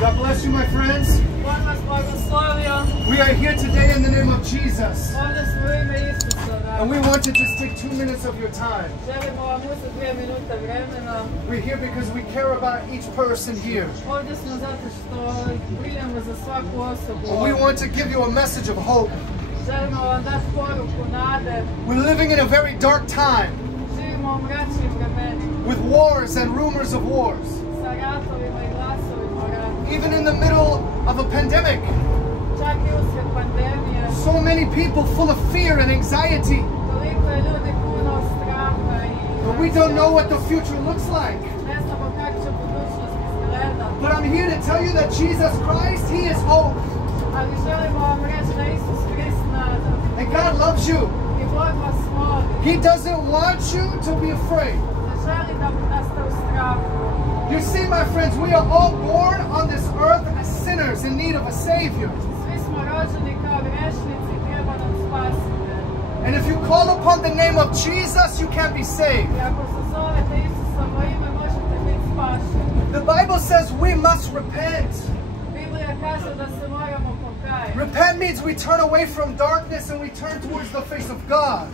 God bless you, my friends. We are here today in the name of Jesus. And we want to just take 2 minutes of your time. We're here because we care about each person here. We want to give you a message of hope. We're living in a very dark time with wars and rumors of wars. Even in the middle of a pandemic, so many people full of fear and anxiety. But we don't know what the future looks like. But I'm here to tell you that Jesus Christ, He is hope. And God loves you. He doesn't want you to be afraid. You see, my friends, we are all born on this earth as sinners in need of a Savior. And if you call upon the name of Jesus, you can be saved. The Bible says we must repent. Repent means we turn away from darkness and we turn towards the face of God.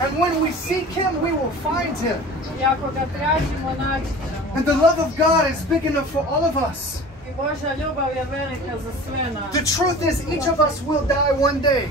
And when we seek Him, we will find Him. And the love of God is big enough for all of us. The truth is, each of us will die one day.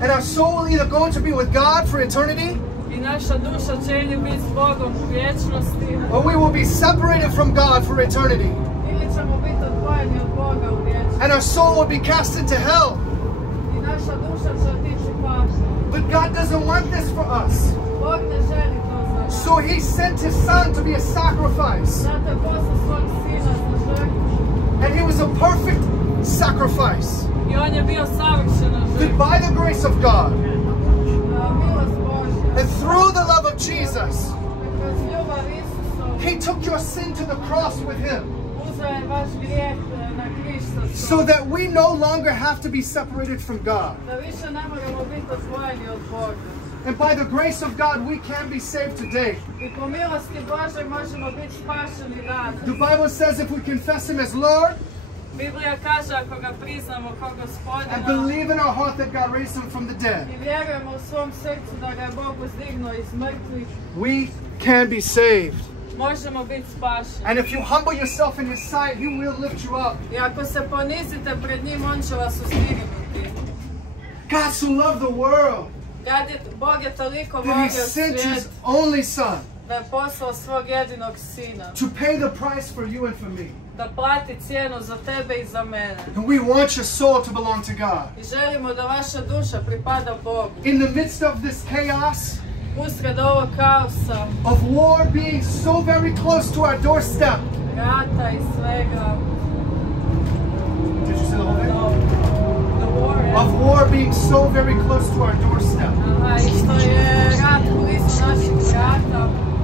And our soul will either go to be with God for eternity, or we will be separated from God for eternity. And our soul will be cast into hell. But God doesn't want this for us. So He sent His Son to be a sacrifice. And He was a perfect sacrifice. That by the grace of God, and through the love of Jesus, He took your sin to the cross with Him. So that we no longer have to be separated from God. And by the grace of God, we can be saved today. The Bible says if we confess Him as Lord, and believe in our heart that God raised Him from the dead, we can be saved. And if you humble yourself in His sight, He will lift you up. God so loved the world that He sent His only Son to pay the price for you and for me. And we want your soul to belong to God. In the midst of this chaos, of war being so very close to our doorstep. Did you say the whole thing? Of war being so very close to our doorstep.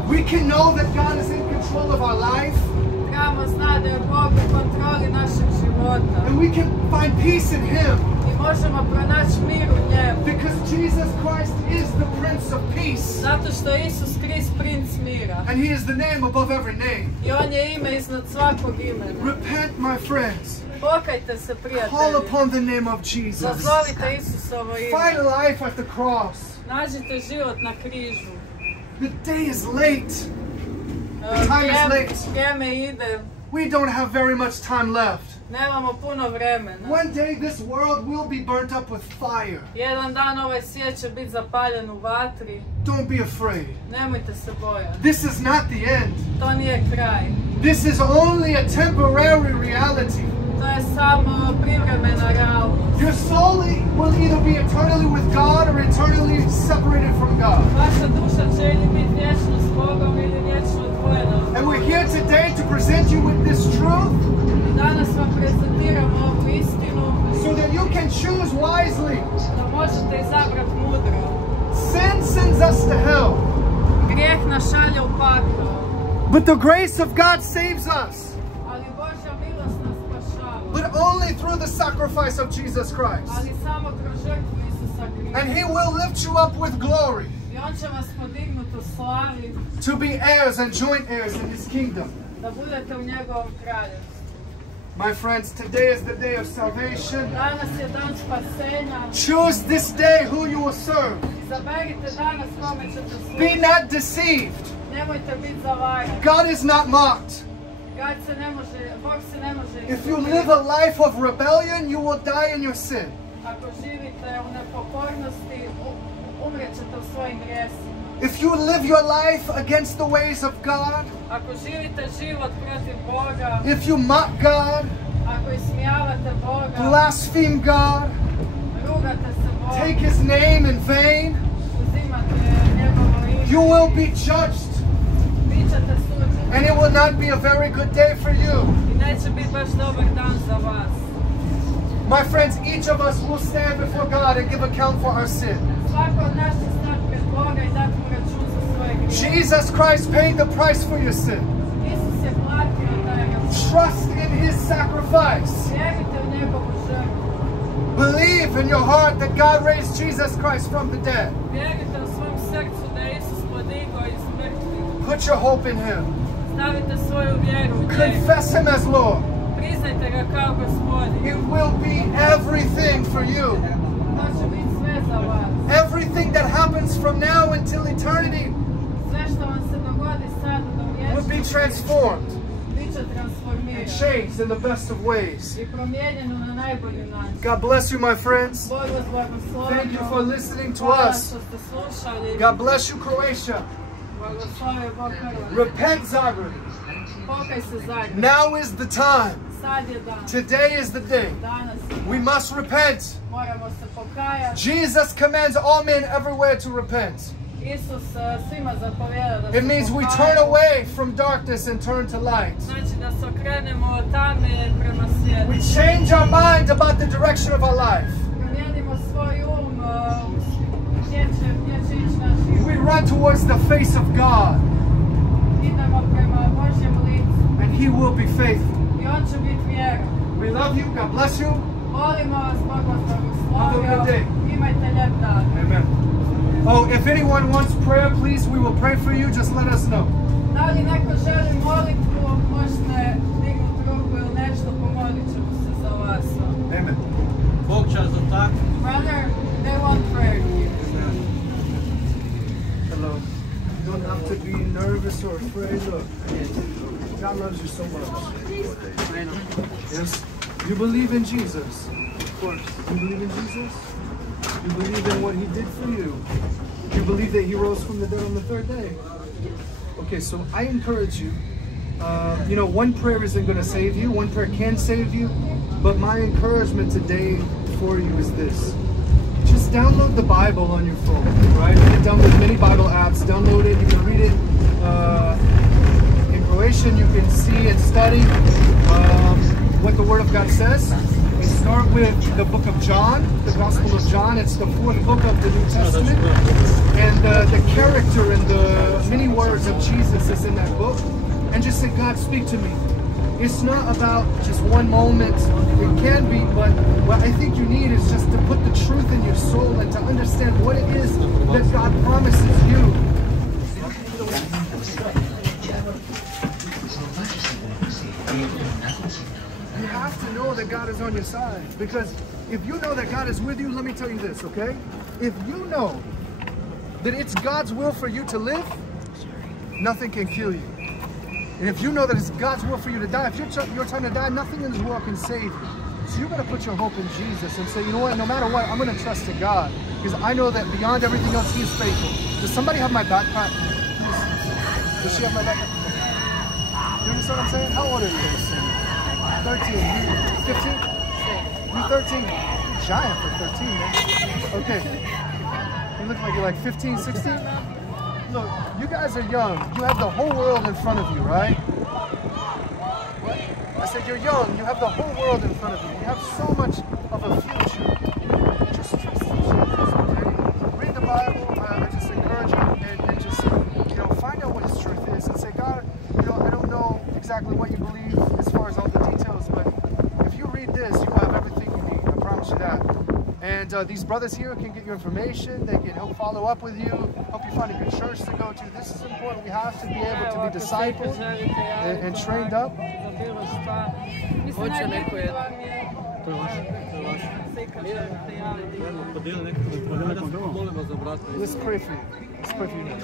We can know that God is in control of our life. And we can find peace in Him. Because Jesus Christ is the Prince of Peace. And He is the name above every name. Repent, my friends. Call upon the name of Jesus. Find life at the cross. The day is late. The time is late. We don't have very much time left. One day this world will be burnt up with fire. Don't be afraid. This is not the end. This is only a temporary reality. Your soul will either be eternally with God or eternally separated from God. And we're here today to present you with this truth so that you can choose wisely. Sin sends us to hell, but the grace of God saves us. But only through the sacrifice of Jesus Christ. And He will lift you up with glory. To be heirs and joint heirs in His kingdom. My friends, today is the day of salvation. Choose this day who you will serve. Be not deceived. God is not mocked. If you live a life of rebellion, you will die in your sin. If you live your life against the ways of God, if you mock God, blaspheme God, take His name in vain, you will be judged. And it will not be a very good day for you. My friends, each of us will stand before God and give account for our sin. Jesus Christ paid the price for your sin. Trust in His sacrifice. Believe in your heart that God raised Jesus Christ from the dead. Put your hope in Him. Confess Him as Lord. It will be everything for you. Everything that happens from now until eternity will be transformed and changed in the best of ways. God bless you, my friends. Thank you for listening to us. God bless you, Croatia. Repent, Zagreb. Now is the time. Today is the day. We must repent. Jesus commands all men everywhere to repent. It means we turn away from darkness and turn to light. We change our mind about the direction of our life. We run towards the face of God. And He will be faithful. We love you. God bless you. Have a good day. Amen. Oh, if anyone wants prayer, please, we will pray for you. Just let us know. Amen. Brother, they want prayer. Hello. You don't have to be nervous or afraid. Look, God loves you so much. Yes? You believe in Jesus. Of course. You believe in Jesus? You believe in what He did for you. You believe that He rose from the dead on the third day. Okay, so I encourage you. You know, one prayer isn't going to save you. One prayer can save you. But my encouragement today for you is this. Just download the Bible on your phone, right? You can download many Bible apps. Download it. You can read it in Croatian. You can see and study what the Word of God says. We start with the book of John, the Gospel of John. It's the 4th book of the New Testament. And the character and the many words of Jesus is in that book. And just say, God, speak to me. It's not about just one moment. It can be, but what I think you need is just to put the truth in your soul and to understand what it is that God promises you. You have to know that God is on your side. Because if you know that God is with you, let me tell you this, okay? If you know that it's God's will for you to live, nothing can kill you. And if you know that it's God's will for you to die, if your time to die, nothing in this world can save you. So you're going to put your hope in Jesus and say, you know what, no matter what, I'm going to trust in God. Because I know that beyond everything else, He is faithful. Does somebody have my backpack? Does she have my backpack? You understand what I'm saying? How old are you? 13. You 15? You 13? You're giant for 13, man. Okay. You look like you're like 15, 16? Look, you guys are young. You have the whole world in front of you, right? What? I said you're young. You have the whole world in front of you. You have so much of a future. Just trust in Jesus, okay? Read the Bible. I just encourage you and just, you know, find out what His truth is and say, God, you know, I don't know exactly what you believe as far as all the details, but if you read this, you will have everything you need. I promise you that. And And these brothers here can get your information. They can help follow up with you, help you find a good church to go to. This is important. We have to be able to be discipled and trained up. Let's pray for you. Let's pray for you now.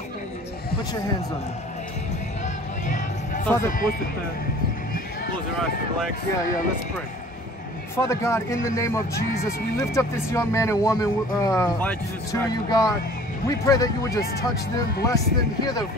Put your hands on me. Father, close your eyes, relax. Yeah, let's pray. Father God, in the name of Jesus, we lift up this young man and woman to you, God. We pray that you would just touch them, bless them, hear the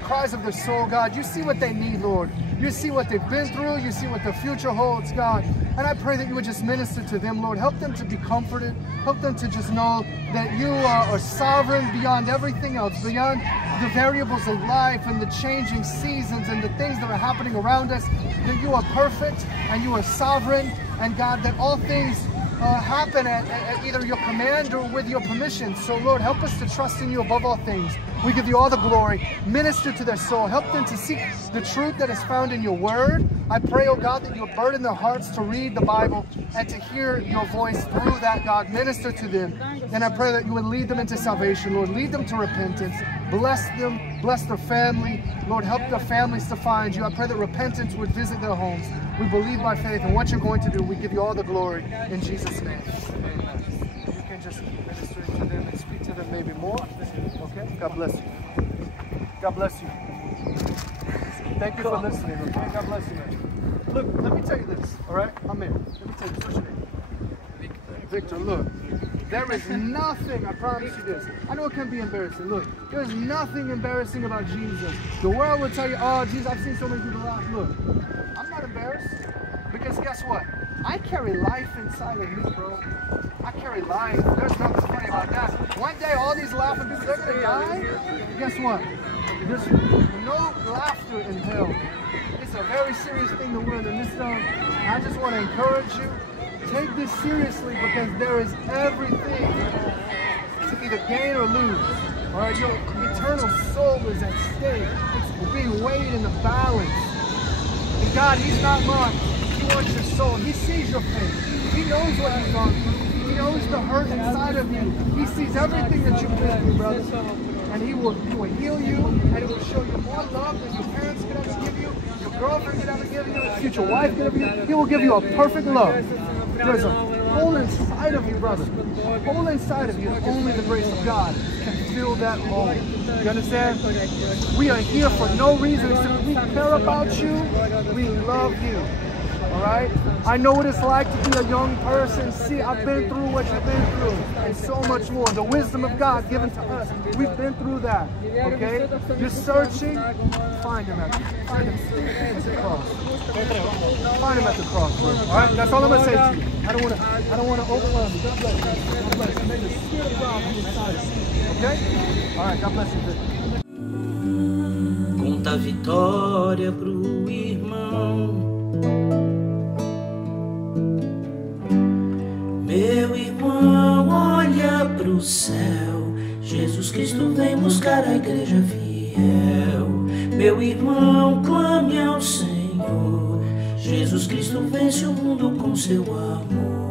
cries of their soul, God. You see what they need, Lord. You see what they've been through. You see what the future holds, God. And I pray that you would just minister to them, Lord. Help them to be comforted. Help them to just know that you are sovereign beyond everything else, beyond the variables of life and the changing seasons and the things that are happening around us, that you are perfect and you are sovereign. And God, that all things happen at either your command or with your permission. So Lord, help us to trust in you above all things. We give you all the glory. Minister to their soul. Help them to seek the truth that is found in your word. I pray, oh God, that you burden their hearts to read the Bible and to hear your voice through that, God. Minister to them. And I pray that you would lead them into salvation, Lord. Lead them to repentance. Bless them. Bless their family. Lord, help their families to find you. I pray that repentance would visit their homes. We believe by faith in what you're going to do. We give you all the glory in Jesus' name. Amen. You can just minister to them and speak to them maybe more. Okay? God bless you. God bless you. Thank you for listening. Okay? God bless you, man. Look, let me tell you this. All right? I'm in. Let me tell you this. What's your name? Victor, look. There is nothing, I promise you this. I know it can be embarrassing. Look, there's nothing embarrassing about Jesus. The world will tell you, oh, Jesus, I've seen so many people laugh. Look, I'm not embarrassed because guess what? I carry life inside of me, bro. I carry life. There's nothing funny about that. One day, all these laughing people, they're going to die. Guess what? There's no laughter in hell. It's a very serious thing to win. And this I just want to encourage you. Take this seriously because there is everything to either gain or lose. All right, your eternal soul is at stake. It's being weighed in the balance. And God, He's not mocked. He wants your soul. He sees your pain. He knows what you've gone through. He knows the hurt inside of you. He sees everything that you've been through, brother. And He will heal you, and He will show you more love than your parents could ever give you, your girlfriend could ever give you, your future wife could ever give you. He will give you a perfect love. There's a hole inside of you, brother. A hole inside of you, and only the grace of God can fill that hole. You understand? We are here for no reason except we care about you. We love you. All right? I know what it's like to be a young person. See, I've been through what you've been through and so much more. The wisdom of God given to us. We've been through that. Okay? You're searching. Find Him at the cross. Find Him at the cross. All right? That's all I'm going to say to you. I don't want to overwhelm you. God bless you. God bless you. May the Spirit of God be inside you. Okay? All right. God bless you. Conta a vitória pro irmão. Meu irmão, olha pro céu. Jesus Cristo vem buscar a igreja fiel. Meu irmão, clame ao Senhor. Jesus Cristo vence o mundo com seu amor.